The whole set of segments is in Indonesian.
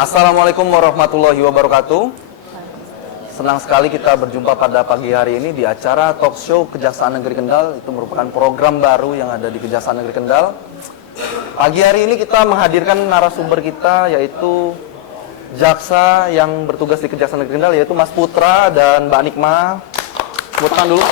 Assalamualaikum warahmatullahi wabarakatuh. Senang sekali kita berjumpa pada pagi hari ini di acara talk show Kejaksaan Negeri Kendal. Itu merupakan program baru yang ada di Kejaksaan Negeri Kendal. Pagi hari ini kita menghadirkan narasumber kita, yaitu jaksa yang bertugas di Kejaksaan Negeri Kendal, yaitu Mas Putra dan Mbak Nikma. Tepuk tangan dulu.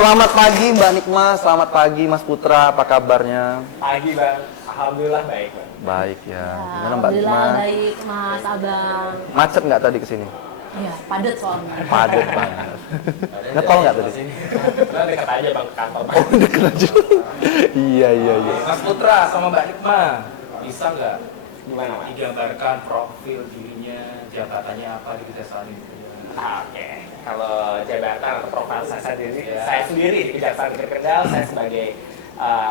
Selamat pagi Mbak Nikma, selamat pagi Mas Putra, apa kabarnya? Pagi Bang, Alhamdulillah baik Bang. Baik ya. Gimana Mbak Nikma? Alhamdulillah baik Mas Abang. Macet nggak tadi kesini? Iya, padat soalnya. Padat banget. Ngetol nggak tadi? Nah, dekat aja Bang ke kantor Bang. Oh deket aja. Iya. Mas Putra sama Mbak Nikma, bisa nggak Gimana Mas? digambarkan profil dirinya, jabatannya apa di Kejaksaan ini? Oke, kalau jabatan atau profil saya sendiri di Kejaksaan Negeri Kendal, saya sebagai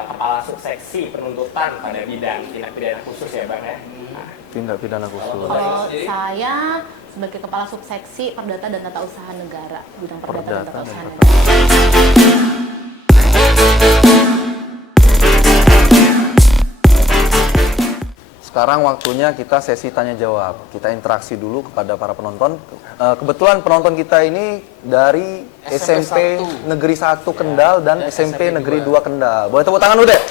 kepala subseksi penuntutan pada bidang tindak pidana khusus ya Bang ya. Tindak pidana khusus. Kalau saya sebagai kepala subseksi perdata dan tata usaha negara, bidang perdata dan tata usaha negara. Sekarang waktunya kita sesi tanya jawab. Kita interaksi dulu kepada para penonton. Kebetulan penonton kita ini dari SMP Negeri 1 Kendal dan SMP Negeri 2 Kendal. Boleh tepuk tangan dulu deh.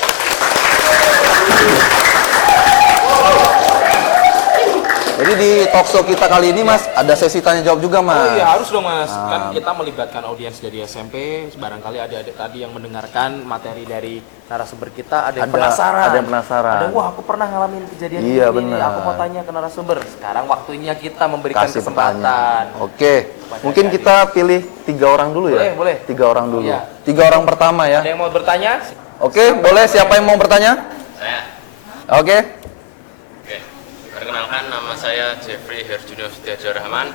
Jadi di talk show kita kali ini Mas, ada sesi tanya jawab juga Mas. Oh iya harus dong Mas, kan kita melibatkan audiens dari SMP, barangkali adik-adik tadi yang mendengarkan materi dari narasumber kita, ada yang penasaran. Ada yang penasaran. Wah aku pernah ngalamin kejadian Iya, ini, benar. aku mau tanya ke narasumber. Sekarang waktunya kita memberikan Kasih kesempatan. pertanyaan. Oke, mungkin kita pilih 3 orang dulu ya. Boleh. 3 orang dulu. Iya. 3 orang pertama ya. Ada yang mau bertanya? Oke, boleh siapa yang mau bertanya? Saya. Oke. Oke. Perkenalkan, nama saya Jeffrey Herjunio Setiajo Rahman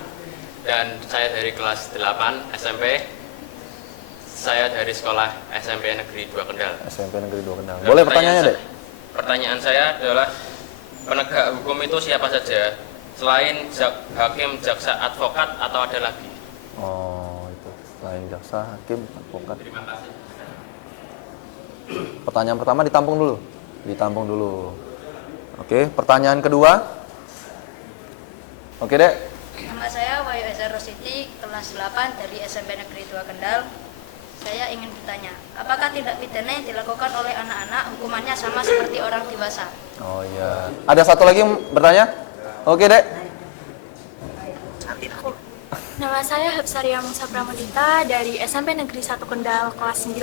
dan saya dari kelas 8 SMP. Saya dari sekolah SMP Negeri 2 Kendal. SMP Negeri 2 Kendal. Dan Boleh pertanyaannya deh? Pertanyaan saya adalah, penegak hukum itu siapa saja? Selain hakim, jaksa, advokat, atau ada lagi? Oh, itu. Selain jaksa, hakim, advokat. Terima kasih. Pertanyaan pertama ditampung dulu. Ditampung dulu. Oke, pertanyaan kedua. Oke, Dek. Nama saya Wahyu Eza Rositi, kelas 8 dari SMP Negeri 2 Kendal. Saya ingin bertanya, apakah tindak pidana yang dilakukan oleh anak-anak hukumannya sama seperti orang dewasa? Oh iya. Ada satu lagi yang bertanya? Oke, Dek. Nama saya Hapsaria Musa Pramudita dari SMP Negeri 1 Kendal kelas 9.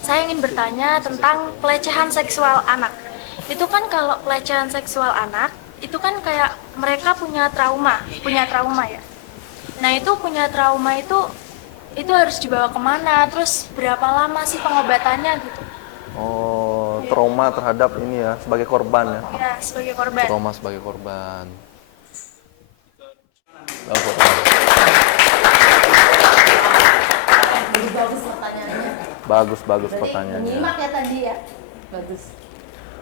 Saya ingin bertanya tentang pelecehan seksual anak. Itu kan kalau pelecehan seksual anak, itu kan kayak mereka punya trauma ya. Nah itu punya trauma itu harus dibawa kemana, terus berapa lama sih pengobatannya gitu? Oh, trauma terhadap ini ya, sebagai korban ya. Ya, sebagai korban. Trauma sebagai korban. Bagus pertanyaannya. Bagus Berarti pertanyaannya. menyimak ya tadi ya. Bagus.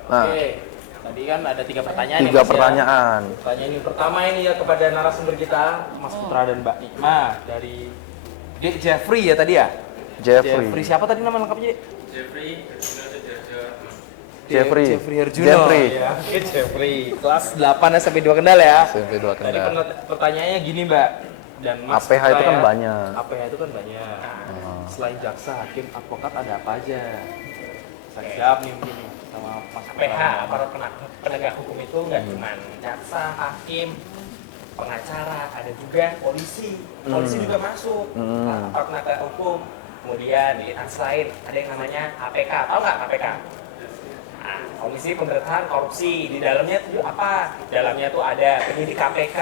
Nah, Oke, tadi kan ada 3 pertanyaan. 3 ya, Mas, ya? pertanyaan. Pertanyaan yang pertama ini ya kepada narasumber kita, Mas Putra dan Mbak Nikma dari Dek Jeffrey ya tadi ya? Jeffrey. Siapa tadi nama lengkapnya, Dek? Jeffrey Herjunio Setiajo Rahman. Jeffrey. Jeffrey Herjuno. Jeffrey. Ya, oke, Jeffrey. Kelas 8 SMP 2 Kendal ya. SMP 2 Tadi Kendal. pertanyaannya gini, Mbak. Dan Mas APH itu Putra kan ya, banyak. APH itu kan banyak. Selain jaksa, hakim, advokat ada apa aja? Bisa dijawab nih mungkin nih sama Mas Putra. PH, aparat penegak hukum itu nggak cuma jaksa, hakim, pengacara, ada juga polisi. Polisi juga masuk, aparat penegak hukum. Kemudian di instansi lain ada yang namanya KPK. Tahu nggak KPK? Nah, Komisi Pemberantasan Korupsi. Di dalamnya itu apa? Di dalamnya tuh ada penyidik KPK,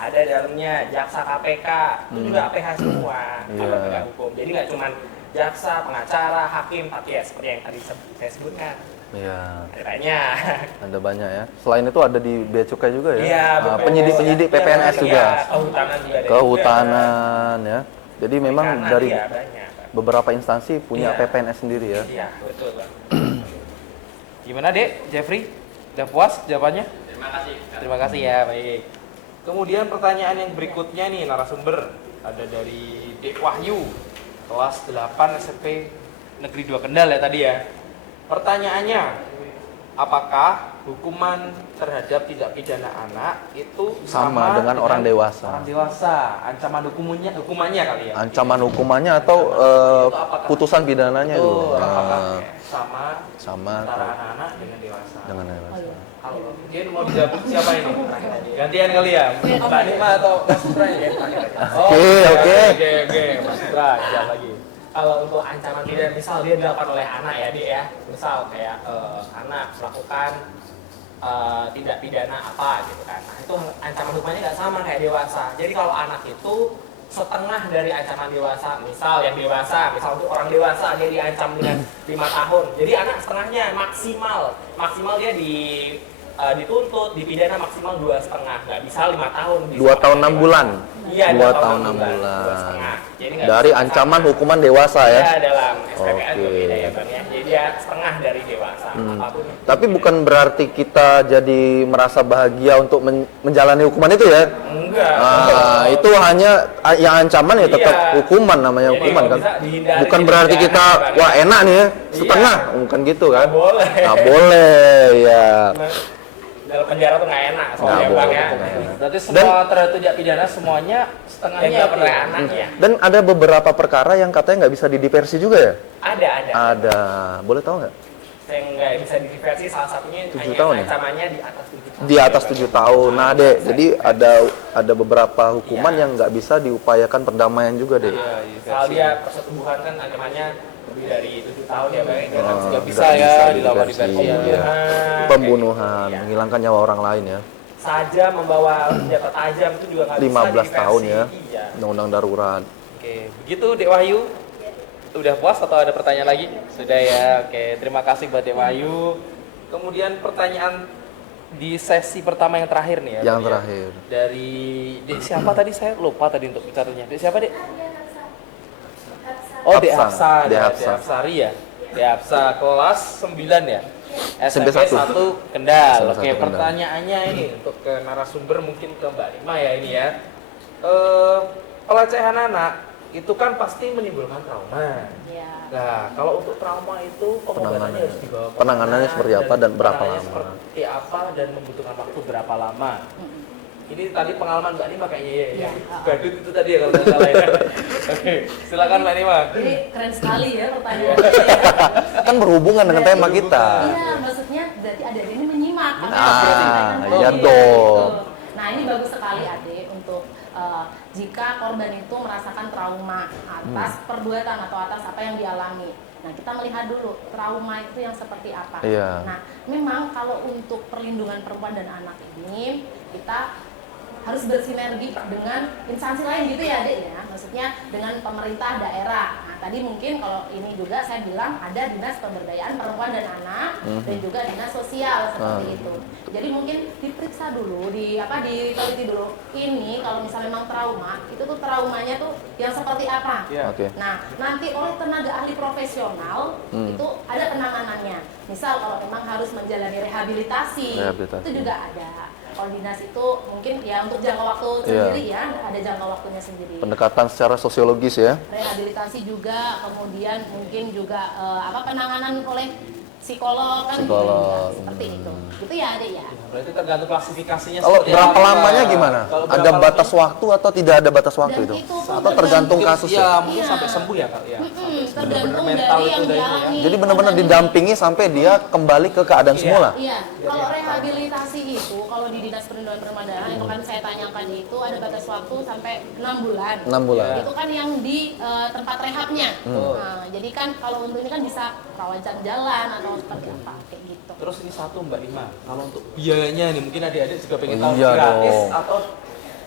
ada dalamnya jaksa KPK. Itu juga APH semua, aparat penegak hukum. Jadi nggak cuma jaksa, pengacara, hakim, tapi ya seperti yang tadi saya sebutkan. Iya. Ada banyak. Ada banyak ya. Selain itu ada di Bea Cukai juga ya. Iya, Penyidik-penyidik PPNS juga. Kehutanan juga ada. Kehutanan ya. Jadi memang Perikanan, dari iya, banyak. beberapa instansi punya Iya. PPNS sendiri ya. Iya, betul Bang. Gimana, Dek? Jeffrey? Udah puas jawabannya? Terima kasih. Terima kasih ya, baik. Kemudian pertanyaan yang berikutnya nih narasumber ada dari Dek Wahyu, kelas 8 SMP Negeri 2 Kendal ya tadi ya. Pertanyaannya, apakah hukuman terhadap tindak pidana anak itu Sama dengan orang dewasa. Orang dewasa, ancaman hukumannya kali ya. Ancaman hukumannya atau putusan pidananya itu. Betul, apakah sama Sama antara anak-anak dengan dewasa? dengan dewasa. Halo, mungkin mau dijawab siapa ini? Gantian kali ya, Mbak Nima atau Mas Putra ya? Oke, Mas Putra, jawab lagi. Kalau untuk ancaman pidana, misal dia dilakukan oleh anak ya, Dik ya, misal kayak anak melakukan tindak pidana apa gitu kan, nah itu ancaman hukumannya nggak sama kayak dewasa. Jadi kalau anak itu setengah dari ancaman dewasa, misal yang dewasa, misal untuk orang dewasa dia diancam dengan 5 tahun, jadi anak setengahnya maksimal dia dituntut dipidana maksimal 2,5, nggak bisa 5 tahun. 2 tahun 6 bulan. Iya, 2 tahun 6 bulan. 2,5. Jadi nggak Dari bisa ancaman sama. hukuman dewasa ya. Iya, dalam SPPN Oke. berbeda ya Bang ya. Jadi dia setengah dari dewasa. Apapun itu. Tapi bukan berarti kita jadi merasa bahagia untuk menjalani hukuman itu ya. Enggak. Itu hanya yang ancaman ya tetap Iya. hukuman, namanya Jadi hukuman kalau kan. bisa dihindari Bukan jadi berarti pidana, kita Bang, ya. wah enak nih ya setengah, bukan gitu kan. Nggak boleh. Nggak boleh ya. Dalam penjara tuh nggak enak soalnya Nggak Bang boleh, ya. nggak enak. Berarti semua terhadap tindak pidana semuanya setengahnya Yang nggak itu oleh ya? anak ya. Dan ada beberapa perkara yang katanya nggak bisa didiversi juga ya. Ada. Ada, boleh tahu nggak? Yang nggak bisa diversi salah satunya 7 hanya tahun ya? ancamannya di atas 7 tahun. Di atas 7 tahun. Nah, Dek, jadi ada beberapa hukuman yang nggak bisa diupayakan perdamaian juga, Dek. Soal dia persetubuhan kan ancamannya lebih dari 7 tahun ya Bang. Nggak bisa Nggak ya bisa dilakukan diversi, diversi. iya. Pembunuhan, Iya. menghilangkan nyawa orang lain ya. Saja membawa senjata tajam itu juga nggak bisa 15 tahun ya. Iya. Undang-undang darurat. Oke, begitu Dek Wahyu. Udah puas atau ada pertanyaan lagi? Sudah ya. Oke, terima kasih buat Dek Wahyu. Kemudian pertanyaan di sesi pertama yang terakhir nih ya. Yang Bang, ya. terakhir. Dari Dek siapa tadi, saya lupa tadi untuk bicaranya. Dek siapa, Dek? Oh, Dek Hafsa. Hafsa. Dek Dek Hafsa. Hafsari ya. Dek Hafsa kelas 9 ya. SMP SMP 1. 1 Kendal. SMP 1 Oke, Kendal. pertanyaannya ini untuk ke narasumber, mungkin ke Mbak Rima ya ini ya. Pelecehan anak itu kan pasti menimbulkan trauma. Ya. Nah, kalau untuk trauma itu pengobatannya Penanganannya. harus dibawa kemana, Penanganannya seperti apa dan berapa penanganannya lama? seperti apa dan membutuhkan waktu berapa lama? Ini tadi pengalaman Mbak Nima kayaknya ya. Iya. Badut itu tadi ya kalau nggak salah ya. Oke, silakan Mbak Nima. Jadi keren sekali ya pertanyaannya. Kan berhubungan dengan tema kita. Iya, maksudnya berarti Ade ini menyimak. Apa yang Ah, saya sampaikan iya tadi, dong. gitu. Nah, ini bagus sekali Ade untuk jika korban itu merasakan trauma atas perbuatan atau atas apa yang dialami. Nah, kita melihat dulu trauma itu yang seperti apa. Iya. Nah, memang kalau untuk perlindungan perempuan dan anak ini kita harus bersinergi dengan instansi lain gitu ya, Dek ya. Maksudnya dengan pemerintah daerah. Nah, tadi mungkin kalau ini juga saya bilang ada Dinas Pemberdayaan Perempuan dan Anak dan juga Dinas Sosial seperti itu. Jadi mungkin diperiksa dulu, diteliti dulu. Ini kalau misalnya memang trauma, itu tuh traumanya tuh yang seperti apa? Oke. Nah, nanti oleh tenaga ahli profesional itu ada penanganannya. Misal kalau memang harus menjalani rehabilitasi. Rehabilitasi. Itu juga ada. Koordinasi itu mungkin ya untuk jangka waktu sendiri ya, ada jangka waktunya sendiri. Pendekatan secara sosiologis ya. Rehabilitasi juga, kemudian mungkin juga penanganan oleh psikolog kan Psikolog. juga, seperti itu. Gitu ya, Dek ya. Berarti tergantung klasifikasinya Kalau seperti berapa apa. lamanya gimana? Kalau Ada berapa batas waktu atau tidak ada batas waktu Dan itu? itu pun Atau tergantung Mungkin- kasus ya? ya? Mungkin Iya. sampai sembuh ya Kak ya. Tergantung mental dari itu yang dari ini ya. dialami. Jadi benar-benar korbannya. didampingi sampai dia kembali ke keadaan Iya. semula. Iya, kalau rehabilitasi itu, kalau di Dinas Perlindungan Perempuan dan Anak, yang kan saya tanyakan itu ada batas waktu sampai 6 bulan. 6 bulan. Itu kan yang di tempat rehabnya. Hmm. Nah, jadi kan kalau untuk ini kan bisa rawajan jalan atau seperti apa, kayak gitu. Terus ini satu Mbak Rima, kalau untuk biayanya nih mungkin adik-adik juga pengen tahu Iya gratis dong. atau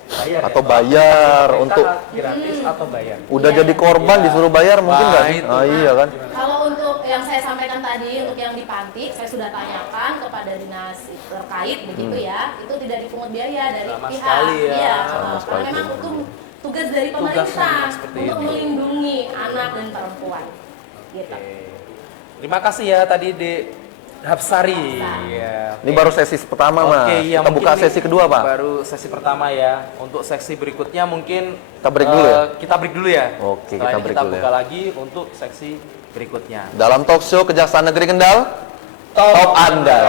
bayar Atau ya? bayar Pemerintah untuk gratis atau bayar? udah Iya. jadi korban Iya. disuruh bayar mungkin nggak? Wah, sih? itu. Ah, iya kan? Kalau untuk yang saya sampaikan tadi, untuk yang di panti, saya sudah tanyakan kepada dinas terkait begitu ya, itu tidak dipungut biaya dari Sama pihak. sekali ya. Iya, Sama karena sekali. memang itu tugas dari Tugasnya pemerintah memang seperti untuk itu. melindungi anak dan perempuan. Gitu. Terima kasih ya tadi Dek Hapsari. Ya. Ini baru sesi pertama, Mas. Oke, iya, Kita mungkin buka ini sesi kedua, Pak. Baru sesi pertama ya. Untuk sesi berikutnya mungkin Kita break dulu ya? Kita break dulu ya. Oke, Setelah kita ini break kita dulu buka ya. lagi untuk seksi berikutnya. Dalam talk show Kejaksaan Negeri Kendal, top Anda.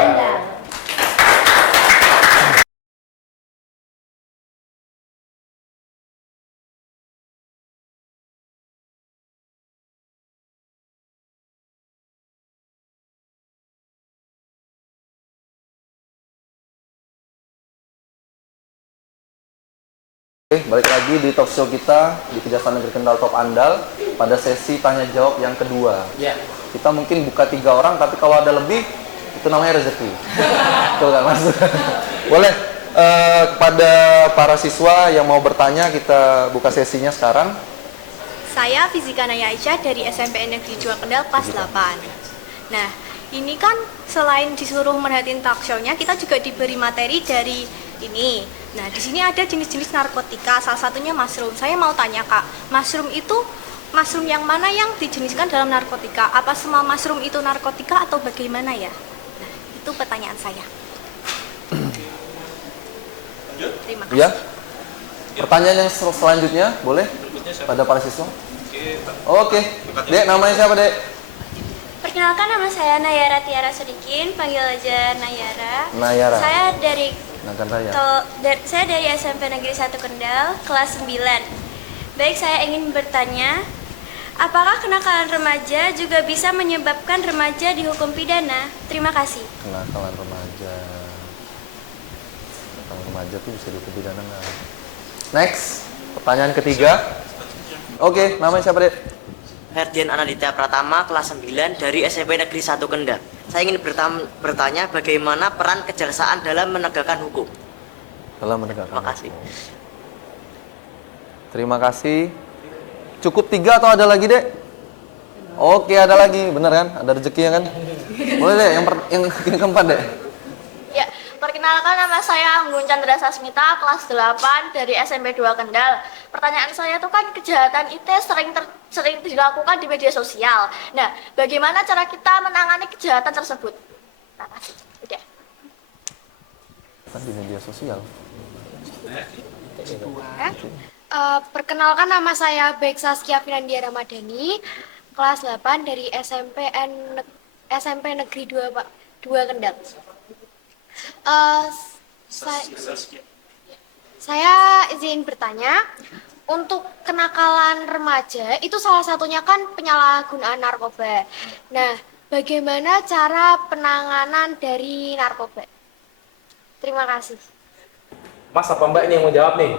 Oke, balik lagi di talk show kita di Kejaksaan Negeri Kendal Top Andal pada sesi tanya jawab yang kedua. Ya. Kita mungkin buka 3 orang, tapi kalau ada lebih itu namanya rezeki. Betul kan Mas? Boleh kepada para siswa yang mau bertanya kita buka sesinya sekarang. Saya Fizika Naya Aisyah dari SMP Negeri 2 Kendal kelas 8. Nah, ini kan selain disuruh merhatiin talk show-nya, kita juga diberi materi dari ini. Nah, di sini ada jenis-jenis narkotika, salah satunya mushroom. Saya mau tanya Kak, mushroom itu mushroom yang mana yang dijeniskan dalam narkotika? Apa semua mushroom itu narkotika atau bagaimana ya? Nah, itu pertanyaan saya. Terima kasih. Ya. Pertanyaan yang selanjutnya boleh pada para siswa. Oke. Dek, namanya siapa, Dek? Perkenalkan, nama saya Nayara Tiara Sodikin, panggil aja Nayara. Nayara. Saya dari Nagan saya dari SMP Negeri 1 Kendal, kelas 9. Baik, saya ingin bertanya, apakah kenakalan remaja juga bisa menyebabkan remaja dihukum pidana? Terima kasih. Kenakalan remaja. Kenakalan remaja tuh bisa dihukum pidana nggak? Next, pertanyaan ketiga. Oke, namanya siapa, Dek? Herdian Anaditya Pratama, kelas 9 dari SMP Negeri 1 Kendal. Saya ingin bertanya bagaimana peran kejaksaan dalam menegakkan hukum. Dalam menegakkan. Terima kasih. Terima kasih. Cukup 3 atau ada lagi, Dek? Oke, ada lagi. Bener kan? Ada rezekinya kan? Boleh, Dek. Yang keempat, Dek. Ya, perkenalkan nama saya Anggun Chandra Sasmita, kelas 8 dari SMP 2 Kendal. Pertanyaan saya tuh kan kejahatan itu sering dilakukan di media sosial. Nah, bagaimana cara kita menangani kejahatan tersebut? Terima kasih. Udah. Kan di media sosial. Perkenalkan, nama saya Baik Saskia Finandia Ramadhani, kelas 8 dari SMP Negeri 2 Kendal. Saya izin bertanya, untuk kenakalan remaja itu salah satunya kan penyalahgunaan narkoba. Nah, bagaimana cara penanganan dari narkoba? Terima kasih. Mas apa Mbak ini yang mau jawab nih?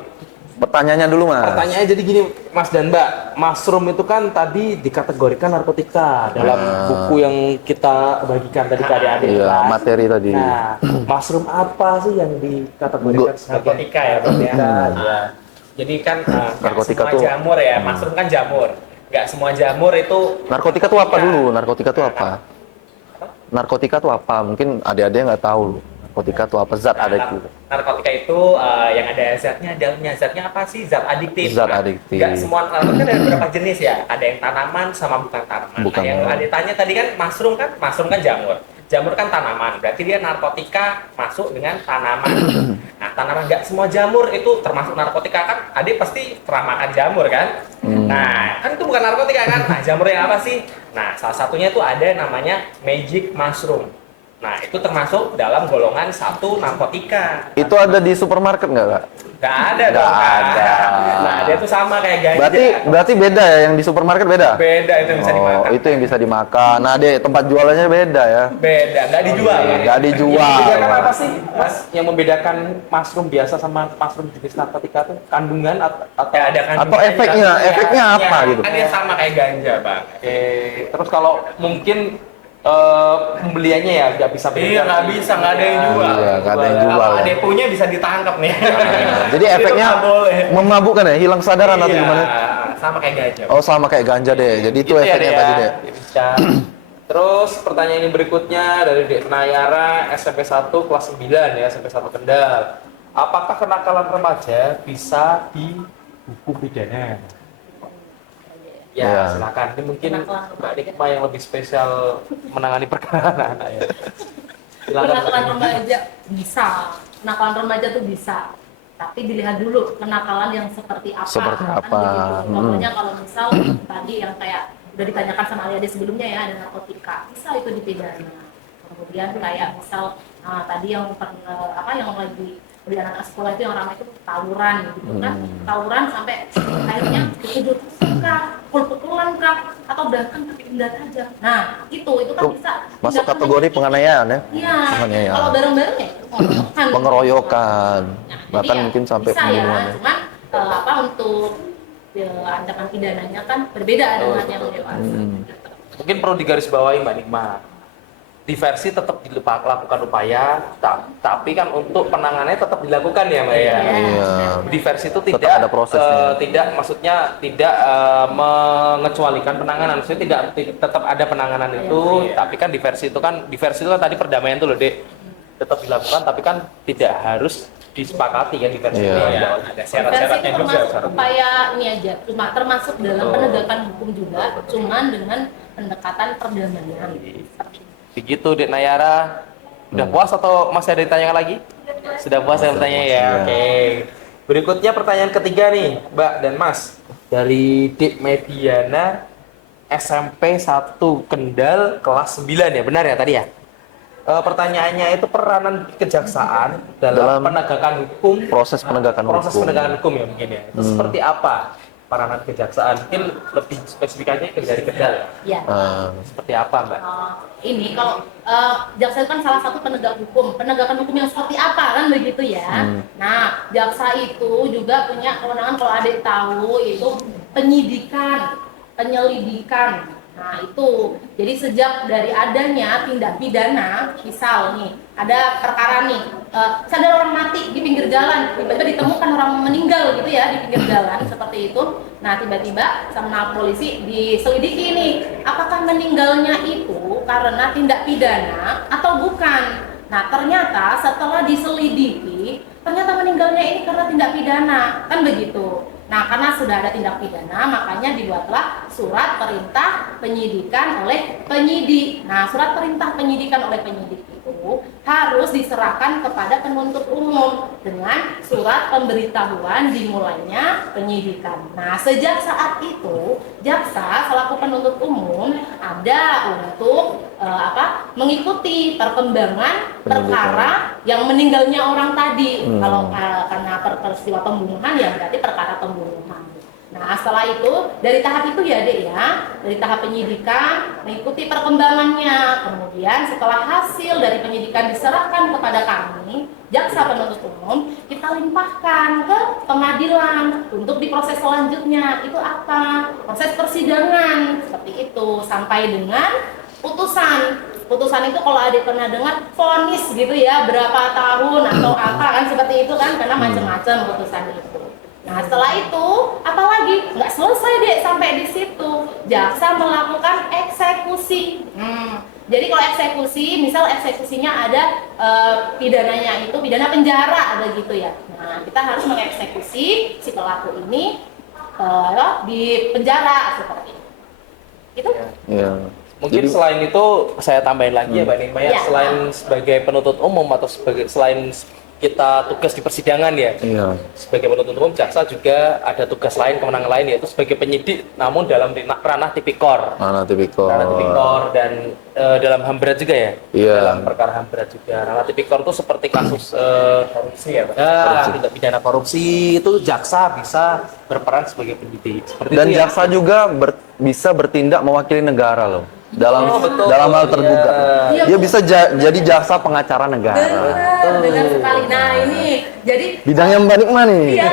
Pertanyaannya dulu, Mas. Pertanyaannya jadi gini, Mas dan Mbak, mushroom itu kan tadi dikategorikan narkotika dalam buku yang kita bagikan tadi ke adik-adik. Iya, materi tadi. Nah, mushroom apa sih yang dikategorikan sebagai Narkotika ya, Bang ya. Ya. Jadi kan Narkotika semua tuh jamur ya, mushroom kan jamur. Nggak semua jamur itu. Narkotika tuh apa dulu? Narkotika tuh apa? Narkotika tuh apa? Mungkin adik-adik nggak tahu. Narkotika tuh apa? Zat adiktif. Narkotika itu yang ada zatnya, dalamnya zatnya apa sih? Zat adiktif. Zat adiktif. Nggak semua narkotika ada beberapa jenis ya. Ada yang tanaman sama bukan tanaman. Bukan Nah, yang adik tanya tadi kan mushroom kan jamur. Jamur kan tanaman, berarti dia narkotika masuk dengan tanaman. Nah, tanaman nggak semua jamur itu termasuk narkotika kan? Adik pasti pernah makan jamur kan? Nah, kan itu bukan narkotika kan? Nah, jamur yang apa sih? Nah, salah satunya itu ada namanya magic mushroom. Nah, itu termasuk dalam golongan 1 narkotika. Itu ada di supermarket nggak, Kak? Nggak ada dong, Nggak Kak. ada. Nah, dia tuh sama kayak ganja. Berarti beda ya, yang di supermarket beda? Beda, itu yang bisa dimakan. Oh, itu yang bisa dimakan. Nah, deh, tempat jualannya beda ya? Beda, nggak dijual. Iya, nggak dijual. Membedakan apa sih, Mas? Yang membedakan mushroom biasa sama mushroom jenis narkotika tuh kandungan atau Ya, ada kandungan Atau efeknya, juga. efeknya Ya, apa gitu? Kan dia sama kayak ganja, Bang. Oke, terus kalau mungkin pembeliannya ya nggak bisa Iya, nggak bisa, nggak ada yang jual. Iya, nggak ada yang jual. Kalau Ya. ada yang punya bisa ditangkap nih. Jadi Itu efeknya nggak boleh. memabukkan ya, hilang kesadaran atau Iya, gimana? sama kayak ganja. Oh, sama kayak ganja deh. Jadi itu Gitu ya, efeknya Dek, tadi ya. deh. Bisa. Terus pertanyaan ini berikutnya dari Dek Nayara SMP 1 kelas 9 ya, SMP 1 Kendal. Apakah kenakalan remaja bisa dihukum pidana? Ya, Ya. silakan. Ini mungkin Mbak Dikma yang lebih spesial menangani perkara anak-anak ya. Silakan. Kenakalan remaja bisa, kenakalan remaja tuh bisa, tapi dilihat dulu kenakalan yang seperti apa. Seperti Kan apa. begitu. Contohnya kalau misal tadi yang kayak udah ditanyakan sama adik sebelumnya ya, ada narkotika, bisa itu dipidana. Kemudian kayak misal tadi yang yang lagi di anak sekolah itu yang ramai itu tawuran gitu kan, tawuran sampai akhirnya dituduh kah, pukul-pukulan kah, atau bahkan pakai benda tajam. Nah itu kan bisa masuk kategori penganiayaan ya? Iya. Penganiayaan. Kalau bareng-bareng ya Pengeroyokan, bahkan Jadi mungkin sampai bisa pembunuhan. ya, cuman untuk ancaman pidananya kan berbeda dengan yang dewasa. Mungkin perlu digarisbawahi Mbak Nikma. Diversi tetap dilakukan upaya, tapi kan untuk penanganannya tetap dilakukan ya Mbak ya. Iya. Diversi itu Tetap tidak ada prosesnya. tidak mengecualikan penanganan. Maksudnya tetap ada penanganan itu, tapi kan diversi itu kan tadi perdamaian tuh loh, Dek. Tetap dilakukan tapi kan tidak harus disepakati kan diversi Iya. itu. Ada Versi syarat-syaratnya itu juga. termasuk upaya ini aja, cuma termasuk dalam penegakan hukum juga, cuman dengan pendekatan perdamaian. Begitu Dek Nayara. Udah puas atau masih ada ditanyakan lagi? Sudah puas ya bertanya ya. Oke. Berikutnya pertanyaan ketiga nih, Mbak dan Mas. Dari Dek Mediana SMP 1 Kendal kelas 9 ya, benar ya tadi ya? Pertanyaannya itu peranan kejaksaan dalam penegakan hukum, Proses penegakan hukum ya mungkin ya. Itu seperti apa peranan kejaksaan? Mungkin lebih spesifikannya dari Kendal ya. Ya. Seperti apa Mbak? Ini kalau jaksa itu kan salah satu penegak hukum. Penegakan hukum yang seperti apa kan begitu ya. Nah, jaksa itu juga punya kewenangan, kalau adik tahu, itu penyidikan, penyelidikan. Nah itu, jadi sejak dari adanya tindak pidana, misal nih, ada perkara nih, ada orang mati di pinggir jalan, tiba-tiba ditemukan orang meninggal gitu ya di pinggir jalan, seperti itu. Nah tiba-tiba sama polisi diselidiki nih, apakah meninggalnya itu karena tindak pidana atau bukan. Nah ternyata setelah diselidiki, ternyata meninggalnya ini karena tindak pidana, kan begitu. Nah, karena sudah ada tindak pidana, makanya dibuatlah surat perintah penyidikan oleh penyidik. Nah, surat perintah penyidikan oleh penyidik itu harus diserahkan kepada penuntut umum dengan surat pemberitahuan dimulainya penyidikan. Nah, sejak saat itu, jaksa selaku penuntut umum ada untuk mengikuti perkembangan perkara yang meninggalnya orang tadi. Kalau karena peristiwa pembunuhan ya berarti perkara pembunuhan. Nah setelah itu dari tahap itu ya Dek ya, dari tahap penyidikan mengikuti perkembangannya. Kemudian setelah hasil dari penyidikan diserahkan kepada kami, jaksa penuntut umum, kita limpahkan ke pengadilan untuk diproses selanjutnya. Itu apa? Proses persidangan seperti itu sampai dengan putusan. Putusan itu kalau adik pernah dengar vonis gitu ya, berapa tahun atau apa kan seperti itu kan, karena macam-macam putusan itu. Nah setelah itu apalagi nggak selesai deh sampai di situ, jaksa melakukan eksekusi. Jadi kalau eksekusi, misal eksekusinya ada pidananya itu pidana penjara ada gitu ya. Nah kita harus mengeksekusi si pelaku ini di penjara seperti itu. Itu? Iya. Mungkin Jadi- selain itu saya tambahin lagi ya Mbak Nikma ya, Ya. selain sebagai penuntut umum atau selain kita tugas di persidangan ya, Iya. sebagai penuntut umum jaksa juga ada tugas lain, kewenangan lain, yaitu sebagai penyidik namun dalam ranah tipikor. Mana tipikor? Ranah tipikor dan dalam HAM berat juga ya. Iya. Dalam perkara HAM berat juga. Ranah tipikor itu seperti kasus Korupsi ya Pak? tindak pidana korupsi, itu jaksa bisa berperan sebagai penyidik. Seperti Dan itu ya. jaksa juga bisa bertindak mewakili negara loh. Dalam betul. dalam hal tergugat. Iya. Dia bisa jadi jaksa pengacara negara. Benar sekali. Nah ini jadi Bidangnya Mbak Nikma nih. iya.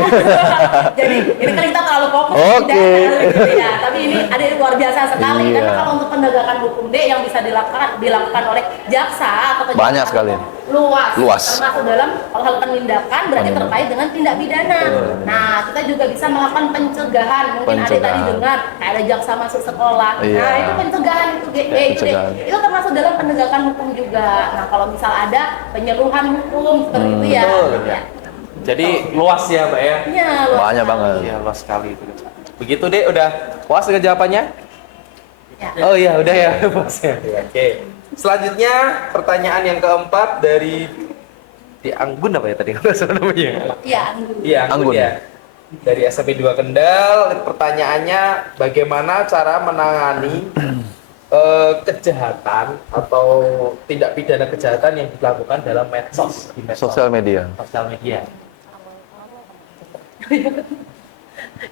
Jadi ini kan kita terlalu fokus di Oke. pidana gitu ya. Tapi ini ada yang luar biasa sekali. Iya. Karena kalau untuk penegakan hukum D yang bisa dilakukan oleh jaksa atau kejaksaan Banyak sekali. Luas. Termasuk dalam hal penindakan berarti terkait dengan tindak pidana. Nah kita juga bisa melakukan pencegahan. Mungkin ada tadi Pencegahan. dengar kayak ada jaksa masuk sekolah. Iya. Nah itu pencegahan itu Pencegahan. itu termasuk dalam penegakan hukum juga. Nah kalau misal ada penyeluruhan hukum seperti itu ya. betul. Ya. Jadi luas ya Mbak ya. Iya, luas Banyak banget. Iya, luas sekali itu. Begitu deh, udah puas dengan jawabannya? Ya. Oh iya, udah ya, puas ya. Oke. Selanjutnya pertanyaan yang keempat dari di Anggun apa ya tadi nggak salah namanya? Iya. Iya, Anggun Anggun. ya. Dari SMP 2 Kendal, pertanyaannya bagaimana cara menangani kejahatan atau tindak pidana kejahatan yang dilakukan dalam medsos, di Sosial media. Sosial media.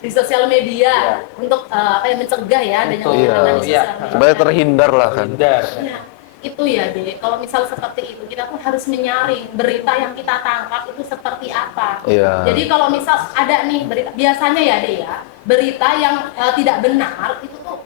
Di sosial media untuk apa yang mencegah ya adanya Betul. kejahatan di Iya. sosial media. Supaya terhindar lah kan. Terhindar. Ya, itu ya Dek, kalau misal seperti itu kita tuh harus menyaring berita yang kita tangkap itu seperti apa. Iya. Jadi kalau misal ada nih berita, biasanya ya Dek ya, berita yang tidak benar itu tuh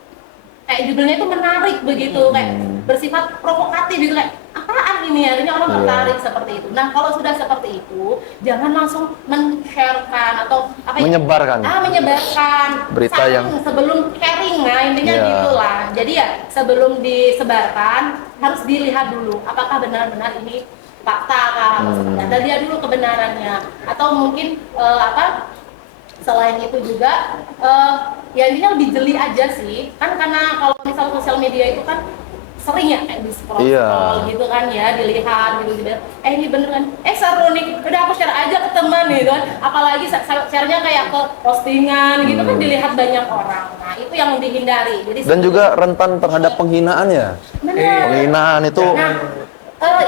kayak judulnya itu menarik begitu, kayak bersifat provokatif gitu, kayak apaan ini, akhirnya orang tertarik seperti itu. Nah kalau sudah seperti itu jangan langsung men-sharekan atau apa ya? Menyebarkan. Menyebarkan Berita Saking yang- sebelum sharing, nah intinya Iya. gitulah. Jadi ya sebelum disebarkan harus dilihat dulu apakah benar-benar ini fakta kah atau seperti apa. Dan lihat dulu kebenarannya, atau mungkin selain itu juga ya intinya lebih jeli aja sih kan, karena kalau misal sosial media itu kan sering ya kayak di scroll gitu kan ya, dilihat gitu ini bener kan, seru nih, udah aku share aja ke teman gitu kan, apalagi share-nya kayak ke postingan gitu kan, dilihat banyak orang. Nah itu yang dihindari. Jadi Dan juga rentan terhadap penghinaan ya. benar. Penghinaan itu Nah,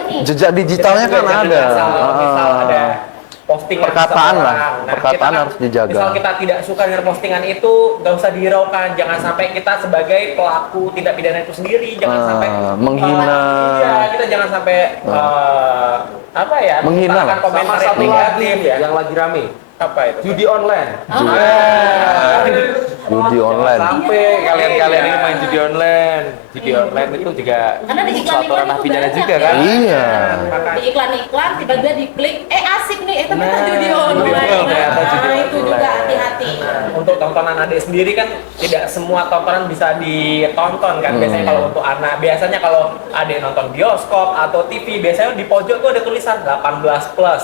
ini jejak digitalnya kan ada. Misal ada postingan Perkataan lah, seseorang. Nah, perkataan kita kan, harus dijaga. Misal kita tidak suka dengan postingan itu, nggak usah dihiraukan. Jangan sampai kita sebagai pelaku tindak pidana itu sendiri, jangan sampai menghina. Iya, kita jangan sampai apa ya? Menghina mengutarakan lah. komentar Sama yang satu lagi negatif ya. yang lagi rame, Apa itu? judi online. Judi online. Sampai kalian-kalian ini main judi online. Judi online itu juga karena di suatu iklan-iklan ranah itu pidana banyak juga ya. kan? Iya. Di iklan-iklan tiba-tiba diklik, asik nih, ternyata judi online. ternyata judi Nah, itu juga online. hati-hati. Untuk tontonan adik sendiri kan tidak semua tontonan bisa ditonton kan. Biasanya kalau untuk anak, biasanya kalau adik nonton bioskop atau TV, biasanya di pojok tuh ada tulisan 18 plus,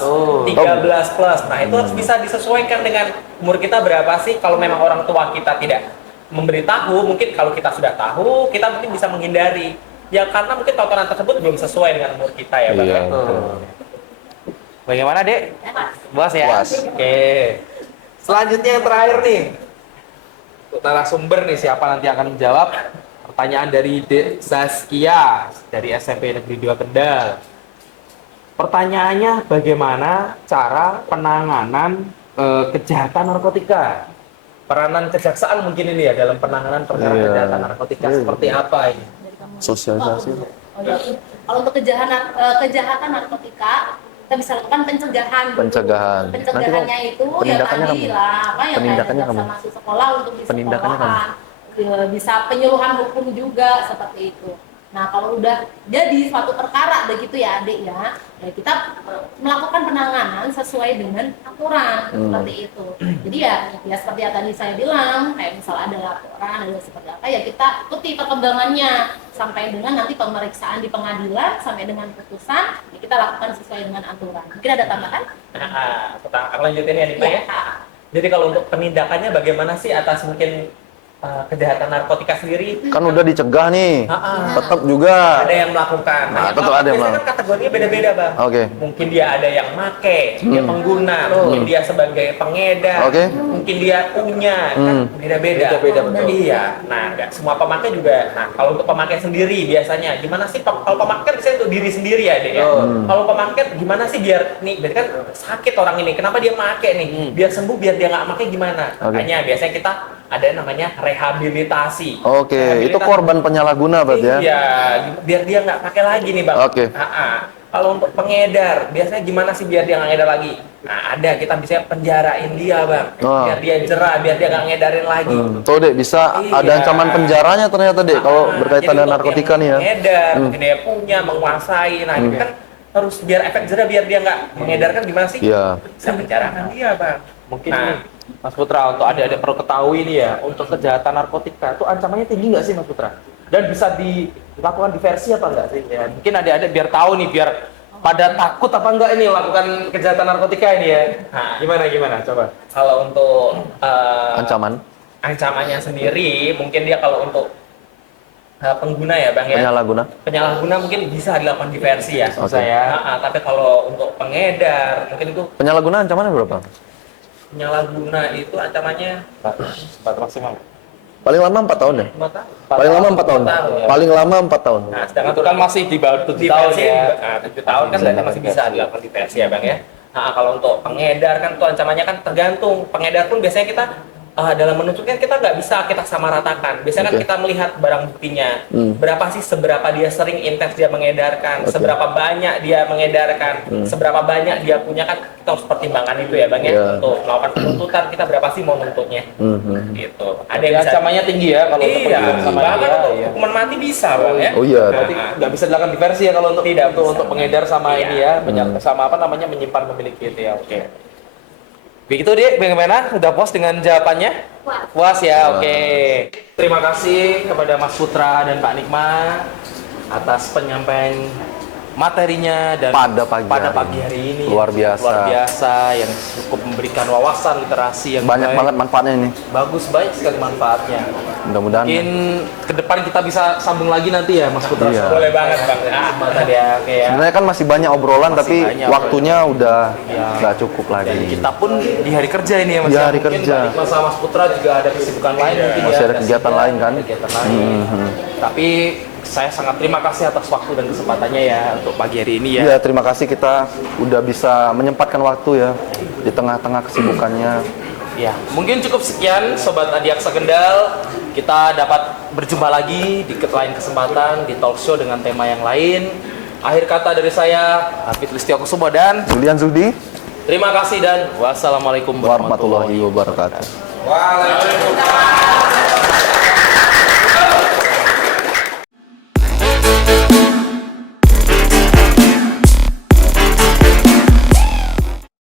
13 plus. Nah itu harus bisa disesuaikan dengan umur kita berapa sih. Kalau memang orang tua kita tidak memberitahu, mungkin kalau kita sudah tahu, kita mungkin bisa menghindari. Ya karena mungkin tontonan tersebut belum sesuai dengan umur kita ya Bang. Iya. Bagaimana, Dek? Puas ya? Puas. Oke. Selanjutnya yang terakhir nih. Untuk narasumber nih, siapa nanti akan menjawab? Pertanyaan dari Dek Zaskia dari SMP Negeri 2 Kendal. Pertanyaannya, bagaimana cara penanganan kejahatan narkotika? Peranan kejaksaan mungkin ini ya dalam penanganan perkara Iya. kejahatan narkotika seperti apa ini? Sosialisasi. Kalau untuk kejahatan narkotika, kita bisa lakukan pencegahan. Pencegahan. Pencegahannya Nanti itu ya penindakannya tadi kamu? lah, apa yang Penindakannya kayak kamu? masuk sekolah untuk di Penindakannya sekolahan. Bisa penyuluhan hukum juga seperti itu. Nah kalau udah jadi suatu perkara begitu ya adik ya kita melakukan penanganan sesuai dengan aturan seperti itu. Jadi ya seperti yang tadi saya bilang, kayak misal ada laporan, ada seperti apa ya kita ikuti perkembangannya sampai dengan nanti pemeriksaan di pengadilan sampai dengan putusan ya kita lakukan sesuai dengan aturan. Mungkin ada tambahan? Aku lanjutin ya Nima ya. Jadi kalau untuk penindakannya bagaimana sih atas mungkin kejahatan narkotika sendiri? Kan udah dicegah nih. Tetap juga. Ada yang melakukan. Nah, tetap ada yang biasanya kan melakukan. kategorinya beda-beda, Bang. Oke. Mungkin dia ada yang make, dia pengguna, mungkin dia sebagai pengedar, Oke. mungkin dia punya, kan beda-beda. Beda-beda, betul. Iya. Nah, nggak semua pemakai juga. Nah, kalau untuk pemakai sendiri biasanya gimana sih? Kalau pemakai kan biasanya untuk diri sendiri ya, Dek ya. Kalau pemakai gimana sih biar nih, berarti kan sakit orang ini, kenapa dia make nih? Biar sembuh, biar dia nggak make gimana? Oke. Makanya biasanya kita ada namanya rehabilitasi. Oke, itu korban penyalahguna berarti ya? Iya, biar dia nggak pakai lagi nih Bang. Oke. Kalau untuk pengedar, biasanya gimana sih biar dia nggak ngedar lagi? Nah, ada kita bisa penjarain dia Bang, biar dia jerah, biar dia nggak ngedarin lagi. Tuh Dek, bisa ada Iya. ancaman penjaranya ternyata Dek kalau berkaitan Jadi dengan untuk narkotika yang nih ya. Mengedar, mungkin dia punya, menguasai. Nah, itu kan harus biar efek jerah, biar dia nggak mengedarkan gimana sih? Iya. Bisa penjarakan dia Bang. Mungkin Nah. nih, Mas Putra, untuk adik-adik perlu ketahui nih ya, untuk kejahatan narkotika itu ancamannya tinggi nggak sih Mas Putra? Dan bisa dilakukan diversi apa enggak sih? Ya, mungkin adik-adik biar tahu nih, biar pada takut apa enggak ini lakukan kejahatan narkotika ini ya. Nah. Gimana coba? Kalau untuk ancamannya sendiri, mungkin dia kalau untuk pengguna ya Bang ya. Penyalahguna mungkin bisa dilakukan diversi ya. Oke. Tapi kalau untuk pengedar mungkin itu Penyalahguna ancamannya berapa? penyalahguna itu ancamannya 4 maksimal. Paling lama 4 tahun ya? 5 tahun. Paling lama 4 tahun. ya. Paling lama 4 tahun. Nah, sedangkan Itu kan masih di bawah 7 di tahun versi, ya. nah, 7 tahun kan berarti masih bisa dilakukan di versi ya Bang ya. Nah, kalau untuk pengedar kan tuh ancamannya kan tergantung. Pengedar pun biasanya kita dalam menuntutnya kita nggak bisa kita samaratakan. Biasanya kan kita melihat barang buktinya. Berapa sih, seberapa dia sering intens dia mengedarkan, seberapa banyak dia mengedarkan, seberapa banyak dia punya, kan kita harus pertimbangkan itu ya Bang ya. Untuk melakukan penuntutan kita berapa sih mau nuntutnya. Gitu. Ada yang bisa ancamannya tinggi ya kalau untuk pengedar sama bahkan dia. untuk Iya. hukuman mati bisa Bang ya. Oh iya. Berarti nggak bisa dilakukan diversi ya kalau untuk Tidak bisa. untuk pengedar sama Iya. ini ya, sama apa namanya menyimpan memiliki itu ya. Oke. Begitu Dik, bagaimana? Udah puas dengan jawabannya? Puas ya, oke. Terima kasih kepada Mas Putra dan Pak Nikma atas penyampaian materinya dan Pada pagi hari ini luar biasa. luar biasa yang cukup memberikan wawasan literasi yang Banyak baik. banget manfaatnya ini. Bagus, banyak sekali manfaatnya. Mudah-mudahan. Mungkin ke depan kita bisa sambung lagi nanti ya Mas Putra. Iya. Boleh banget Bang. Kesempatan ya, oke ya. Sebenarnya kan masih banyak obrolan, Masih tapi banyak, waktunya udah Ya. nggak cukup Dan lagi. kita pun di hari kerja ini ya Mas. Di ya. hari Mungkin kerja. Mbak Nikma sama Mas Putra juga ada kesibukan lain mungkin Masih ya. ada kegiatan lain kan? Kegiatan lain. Tapi saya sangat terima kasih atas waktu dan kesempatannya ya untuk pagi hari ini ya. Iya, terima kasih kita udah bisa menyempatkan waktu ya di tengah-tengah kesibukannya. Ya, mungkin cukup sekian Sobat Adiaksa Kendal. Kita dapat berjumpa lagi di lain kesempatan di talk show dengan tema yang lain. Akhir kata dari saya, Hafid Listiokusumo dan Julian Zudi, terima kasih dan wassalamualaikum warahmatullahi wabarakatuh. Waalaikumsalam.